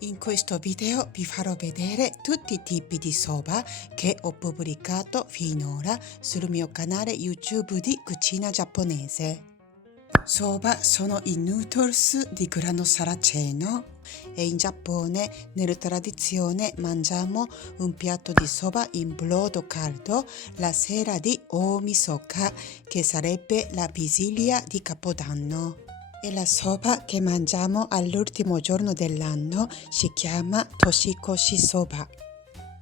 In questo video vi farò vedere tutti i tipi di soba che ho pubblicato finora sul mio canale YouTube di cucina giapponese. Soba sono i noodles di grano saraceno e in Giappone nella tradizione mangiamo un piatto di soba in brodo caldo la sera di Omisoka, che sarebbe la vigilia di Capodanno. E la soba che mangiamo all'ultimo giorno dell'anno si chiama Toshikoshi soba.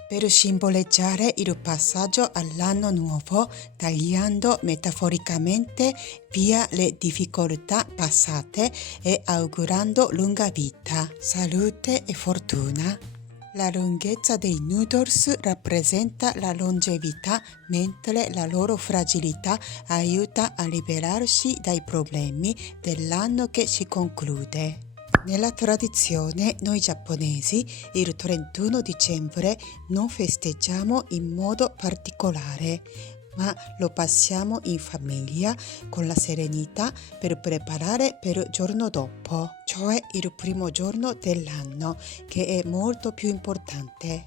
Per simboleggiare il passaggio all'anno nuovo, tagliando metaforicamente via le difficoltà passate e augurando lunga vita, salute e fortuna. La lunghezza dei noodles rappresenta la longevità, mentre la loro fragilità aiuta a liberarsi dai problemi dell'anno che si conclude. Nella tradizione, noi giapponesi, il 31 dicembre non festeggiamo in modo particolare, ma lo passiamo in famiglia con la serenità per preparare per il giorno dopo, cioè il primo giorno dell'anno, che è molto più importante.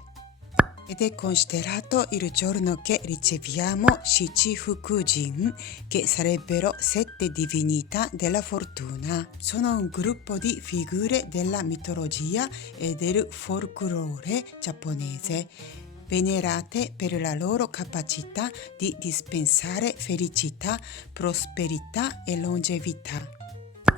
Ed è considerato il giorno che riceviamo Shichifukujin, che sarebbero 7 divinità della fortuna. Sono un gruppo di figure della mitologia e del folklore giapponese, venerate per la loro capacità di dispensare felicità, prosperità e longevità.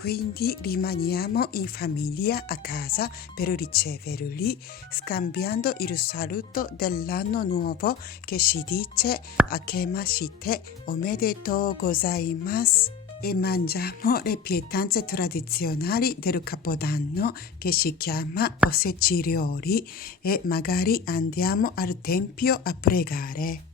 Quindi rimaniamo in famiglia a casa per riceverli, scambiando il saluto dell'anno nuovo che si dice Akemashite omedetou gozaimasu, e mangiamo le pietanze tradizionali del Capodanno che si chiama Osechi Ryori e magari andiamo al tempio a pregare.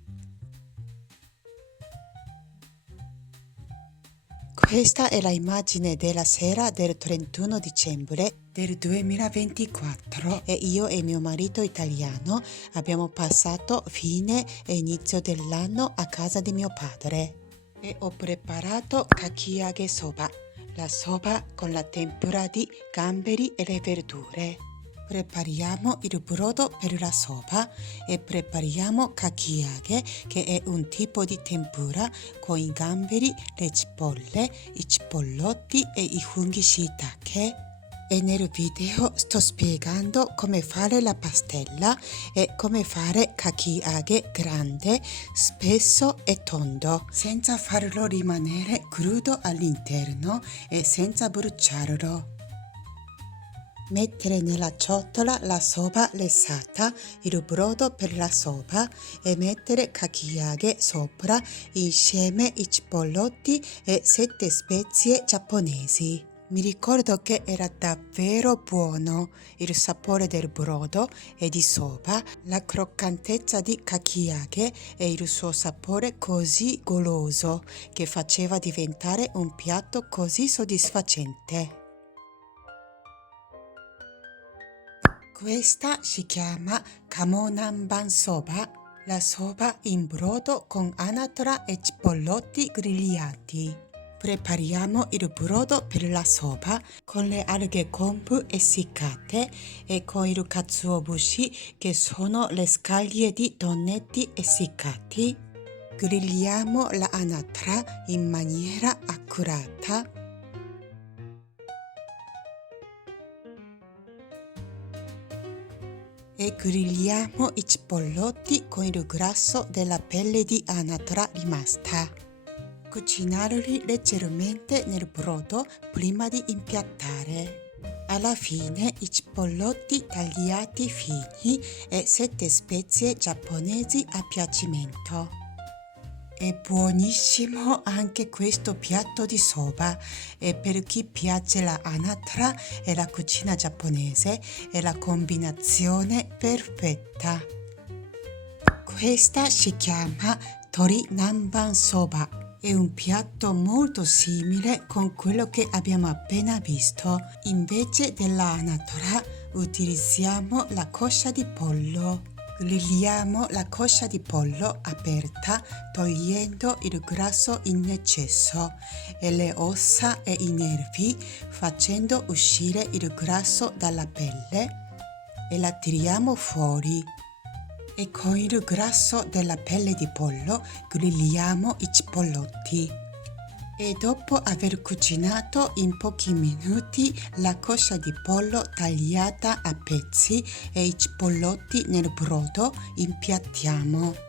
Questa è l'immagine della sera del 31 dicembre del 2024 e io e mio marito italiano abbiamo passato fine e inizio dell'anno a casa di mio padre e ho preparato kakiage soba, la soba con la tempura di gamberi e le verdure. Prepariamo il brodo per la soba e prepariamo kakiage, che è un tipo di tempura con i gamberi, le cipolle, i cipollotti e i funghi shiitake. E nel video sto spiegando come fare la pastella e come fare kakiage grande, spesso e tondo, senza farlo rimanere crudo all'interno e senza bruciarlo. Mettere nella ciotola la soba lessata, il brodo per la soba e mettere kakiage sopra insieme i cipollotti e 7 spezie giapponesi. Mi ricordo che era davvero buono il sapore del brodo e di soba, la croccantezza di kakiage e il suo sapore così goloso che faceva diventare un piatto così soddisfacente. Questa si chiama Kamonanban soba, la soba in brodo con anatra e cipollotti grigliati. Prepariamo il brodo per la soba con le alghe kombu essiccate e con il katsuobushi, che sono le scaglie di tonnetti essiccati. Grigliamo la anatra in maniera accurata. E grigliamo i cipollotti con il grasso della pelle di anatra rimasta. Cucinarli leggermente nel brodo prima di impiattare. Alla fine i cipollotti tagliati fini e 7 spezie giapponesi a piacimento. È buonissimo anche questo piatto di soba e per chi piace la anatra e la cucina giapponese è la combinazione perfetta. Questa si chiama Tori Nanban soba. È un piatto molto simile con quello che abbiamo appena visto. Invece della anatra utilizziamo la coscia di pollo. Grigliamo la coscia di pollo aperta togliendo il grasso in eccesso e le ossa e i nervi, facendo uscire il grasso dalla pelle. e la tiriamo fuori. E con il grasso della pelle di pollo grilliamo i cipollotti. E dopo aver cucinato in pochi minuti la coscia di pollo tagliata a pezzi e i cipollotti nel brodo, impiattiamo.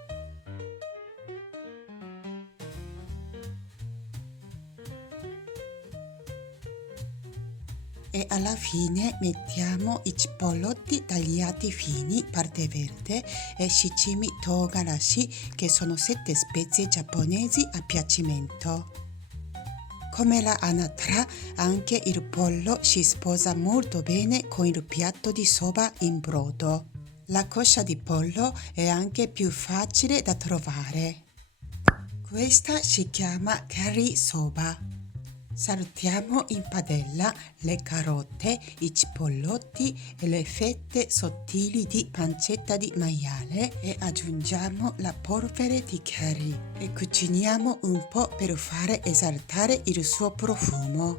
E alla fine mettiamo i cipollotti tagliati fini, parte verde, e shichimi togarashi, che sono 7 spezie giapponesi a piacimento. Come la anatra, anche il pollo si sposa molto bene con il piatto di soba in brodo. La coscia di pollo è anche più facile da trovare. Questa si chiama curry soba. Saltiamo in padella le carote, i cipollotti e le fette sottili di pancetta di maiale e aggiungiamo la polvere di curry e cuciniamo un po' per fare esaltare il suo profumo.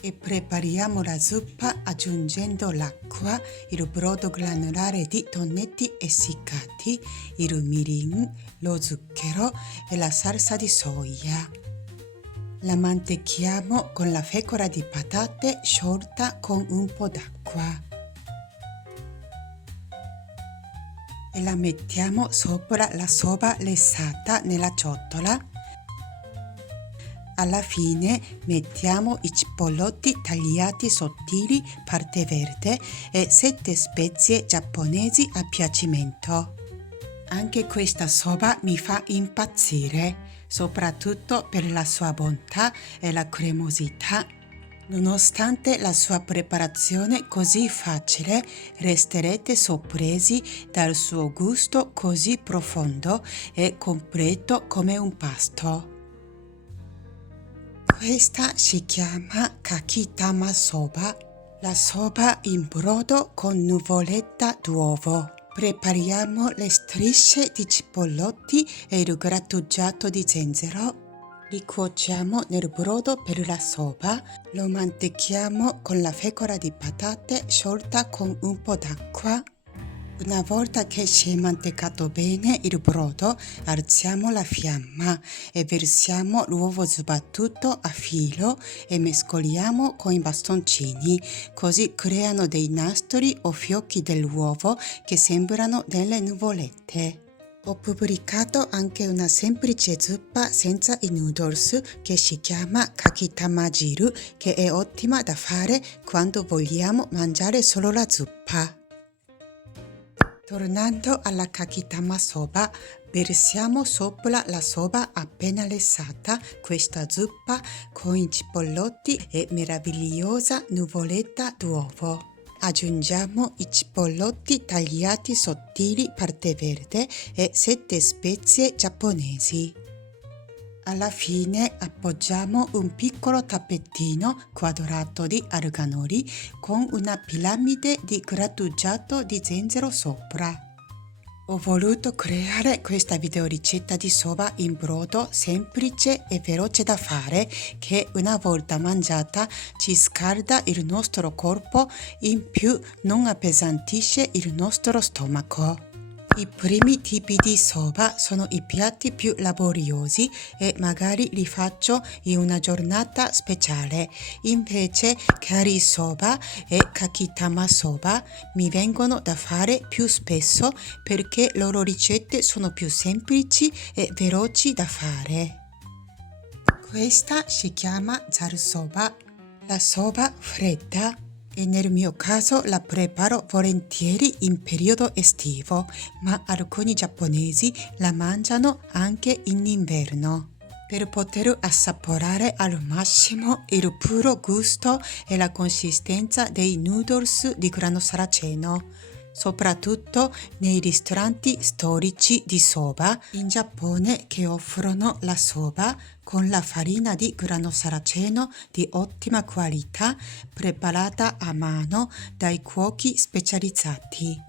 E prepariamo la zuppa aggiungendo l'acqua, il brodo granulare di tonnetti essiccati, il mirin, lo zucchero e la salsa di soia. La mantechiamo con la fecora di patate sciolta con un po' d'acqua e la mettiamo sopra la soba lessata nella ciotola. Alla fine mettiamo i cipollotti tagliati sottili, parte verde, e 7 spezie giapponesi a piacimento. Anche questa soba mi fa impazzire, soprattutto per la sua bontà e la cremosità. Nonostante la sua preparazione così facile, resterete sorpresi dal suo gusto così profondo e completo come un pasto. Questa si chiama kakitama soba, la soba in brodo con nuvoletta d'uovo. Prepariamo le strisce di cipollotti e il grattugiato di zenzero. Li cuociamo nel brodo per la soba, lo mantechiamo con la fecora di patate sciolta con un po' d'acqua. Una volta che si è mantecato bene il brodo, alziamo la fiamma e versiamo l'uovo sbattuto a filo e mescoliamo con i bastoncini, così creano dei nastri o fiocchi dell'uovo che sembrano delle nuvolette. Ho pubblicato anche una semplice zuppa senza i noodles che si chiama kakitamajiru, che è ottima da fare quando vogliamo mangiare solo la zuppa. Tornando alla kakitama soba, versiamo sopra la soba appena lessata questa zuppa con i cipollotti e meravigliosa nuvoletta d'uovo. Aggiungiamo i cipollotti tagliati sottili, parte verde, e 7 spezie giapponesi. Alla fine appoggiamo un piccolo tappettino quadrato di arganoli con una piramide di grattugiato di zenzero sopra. Ho voluto creare questa videoricetta di soba in brodo semplice e veloce da fare, che una volta mangiata ci scalda il nostro corpo, in più non appesantisce il nostro stomaco. I primi tipi di soba sono i piatti più laboriosi e magari li faccio in una giornata speciale. Invece curry soba e kakitama soba mi vengono da fare più spesso perché loro ricette sono più semplici e veloci da fare. Questa si chiama zaru soba, la soba fredda. E nel mio caso la preparo volentieri in periodo estivo, ma alcuni giapponesi la mangiano anche in inverno. Per poter assaporare al massimo il puro gusto e la consistenza dei noodles di grano saraceno, soprattutto nei ristoranti storici di soba in Giappone che offrono la soba con la farina di grano saraceno di ottima qualità preparata a mano dai cuochi specializzati.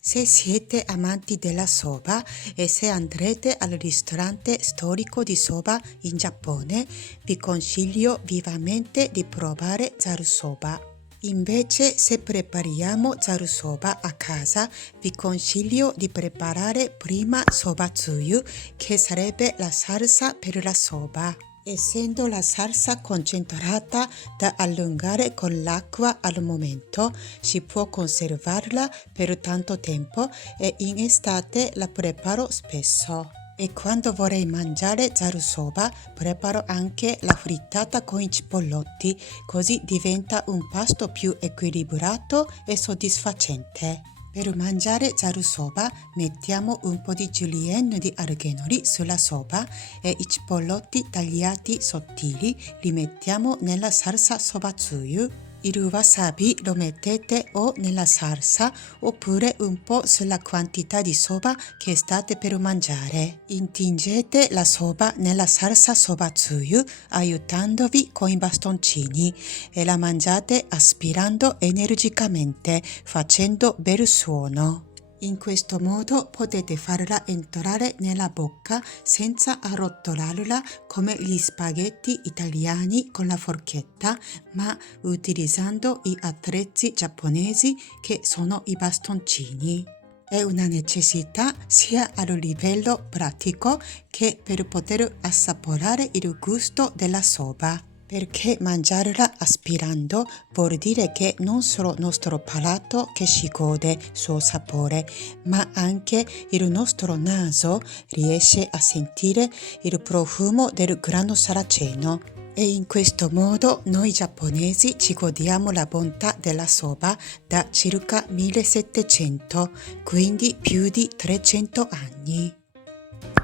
Se siete amanti della soba e se andrete al ristorante storico di soba in Giappone, vi consiglio vivamente di provare zaru soba. Invece, se prepariamo zaru soba a casa, vi consiglio di preparare prima soba tsuyu, che sarebbe la salsa per la soba. Essendo la salsa concentrata da allungare con l'acqua al momento, si può conservarla per tanto tempo e in estate la preparo spesso. E quando vorrei mangiare zaru soba, preparo anche la frittata con i cipollotti, così diventa un pasto più equilibrato e soddisfacente. Per mangiare zaru soba mettiamo un po' di julienne di arughenori sulla soba e i cipollotti tagliati sottili li mettiamo nella salsa soba tsuyu. Il wasabi lo mettete o nella salsa oppure un po' sulla quantità di soba che state per mangiare. Intingete la soba nella salsa soba tsuyu aiutandovi con i bastoncini e la mangiate aspirando energicamente, facendo bel suono. In questo modo potete farla entrare nella bocca senza arrotolarla come gli spaghetti italiani con la forchetta, ma utilizzando gli attrezzi giapponesi che sono i bastoncini. È una necessità sia a livello pratico che per poter assaporare il gusto della soba. Perché mangiarla aspirando vuol dire che non solo il nostro palato che si gode suo sapore, ma anche il nostro naso riesce a sentire il profumo del grano saraceno. E in questo modo noi giapponesi ci godiamo la bontà della soba da circa 1700, quindi più di 300 anni.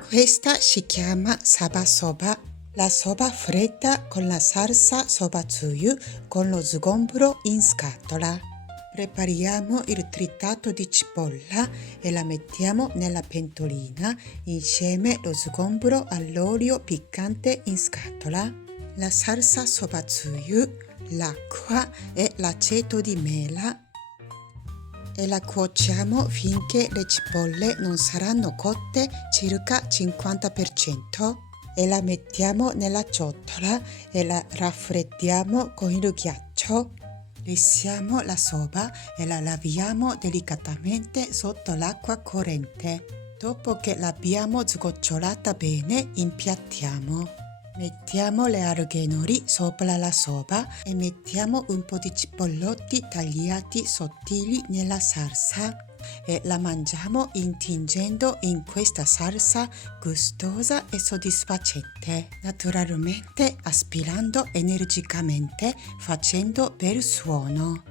Questa si chiama saba soba. La soba fredda con la salsa soba tsuyu con lo sgombro in scatola. Prepariamo il tritato di cipolla e la mettiamo nella pentolina insieme allo sgombro all'olio piccante in scatola, la salsa soba tsuyu, l'acqua e l'aceto di mela e la cuociamo finché le cipolle non saranno cotte circa 50%. E la mettiamo nella ciotola e la raffreddiamo con il ghiaccio. Lessiamo la soba e la laviamo delicatamente sotto l'acqua corrente. Dopo che l'abbiamo sgocciolata bene, impiattiamo. Mettiamo le arughenori sopra la soba e mettiamo un po' di cipollotti tagliati sottili nella salsa e la mangiamo intingendo in questa salsa gustosa e soddisfacente, naturalmente aspirando energicamente, facendo bel suono.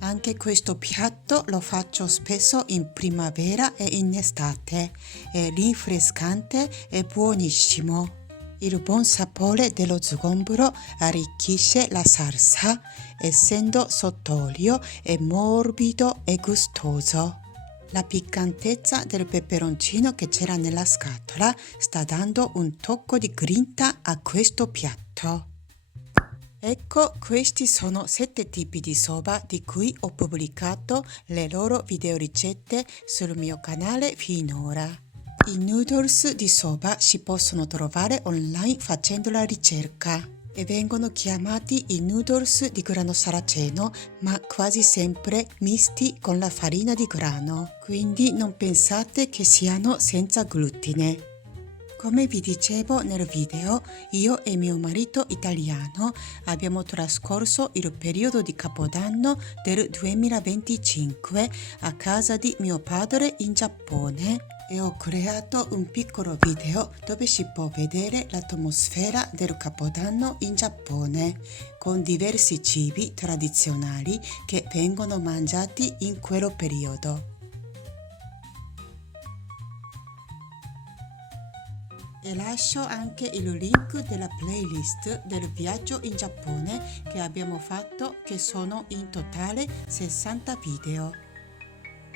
Anche questo piatto lo faccio spesso in primavera e in estate, è rinfrescante e buonissimo. Il buon sapore dello sgombro arricchisce la salsa, essendo sott'olio è morbido e gustoso. La piccantezza del peperoncino che c'era nella scatola sta dando un tocco di grinta a questo piatto. Ecco, questi sono 7 tipi di soba di cui ho pubblicato le loro videoricette sul mio canale finora. I noodles di soba si possono trovare online facendo la ricerca e vengono chiamati i noodles di grano saraceno, ma quasi sempre misti con la farina di grano, quindi non pensate che siano senza glutine. Come vi dicevo nel video, io e mio marito italiano abbiamo trascorso il periodo di Capodanno del 2025 a casa di mio padre in Giappone e ho creato un piccolo video dove si può vedere l'atmosfera del Capodanno in Giappone con diversi cibi tradizionali che vengono mangiati in quello periodo. E lascio anche il link della playlist del viaggio in Giappone che abbiamo fatto, che sono in totale 60 video.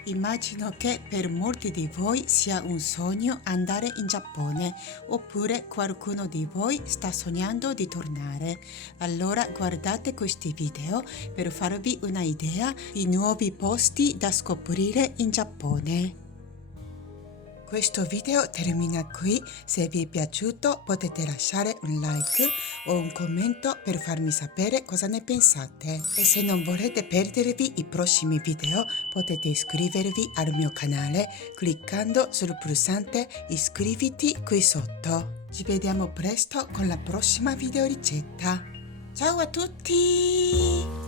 Immagino che per molti di voi sia un sogno andare in Giappone, oppure qualcuno di voi sta sognando di tornare. Allora guardate questi video per farvi una idea di nuovi posti da scoprire in Giappone. Questo video termina qui, se vi è piaciuto potete lasciare un like o un commento per farmi sapere cosa ne pensate. E se non volete perdervi i prossimi video potete iscrivervi al mio canale cliccando sul pulsante iscriviti qui sotto. Ci vediamo presto con la prossima video ricetta. Ciao a tutti!